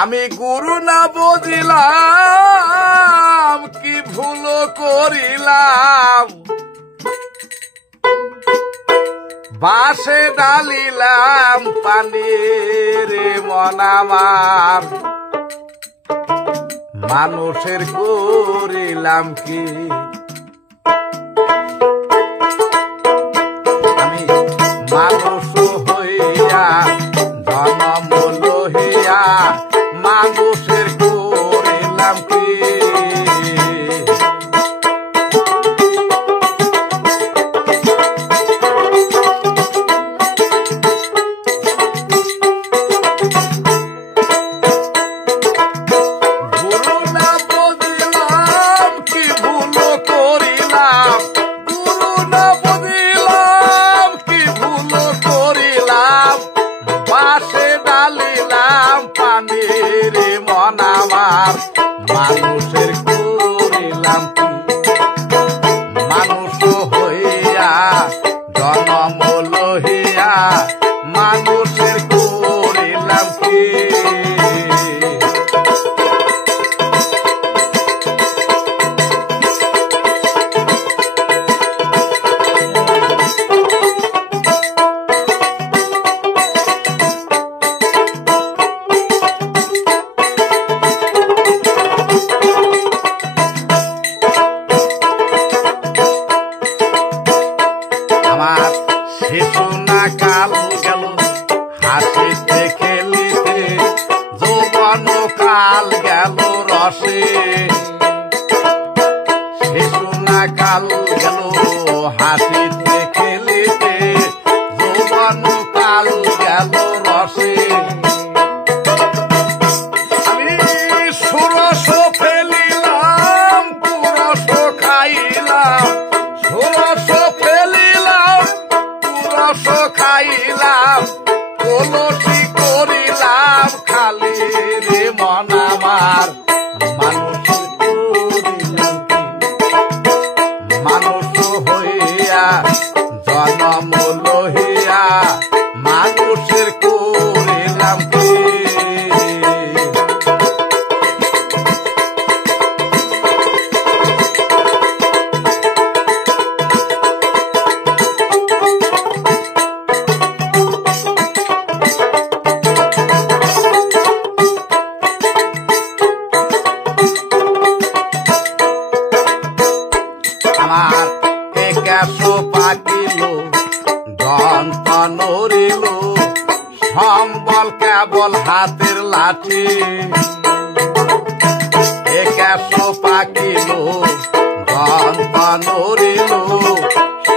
আমি গুরু না বুঝিলাম কি ভুল করিলাম, বাসে ডালিলাম পানি রে মন আমার, মানুষের করিলাম কি। আমি মানুষ হইয়া জনম লহিয়া মানুষের করিলাম কি। মানুষের করিলাম কি, মানুষ হইয়া জনম লহিয়া মানুষের করিলাম কি। শিশু না কাল গেল হাসিতে খেলিতে, যৌবন কাল গেল রসে। শিশু না কাল গেল হাসিতে খেলিতে, যৌবন কাল গেল রসে। আমি ষোড়শ ফেলিলাম পুরষ খাইলাম, ষোড়শ ফেলিলাম রস খাইলাম, কলসি করিলাম খালি রে মন আমার, মানুষ করিলাম কি। মানুষ হইয়া জনম লহিয়া মানুষের করিলাম কি। আমার একাশো পাকিল দন্ত নড়িল, সম্বল কেবল হাতের লাঠি। একাশো পাকিল দন্ত নড়িল,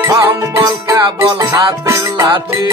সম্বল কেবল হাতের লাঠি।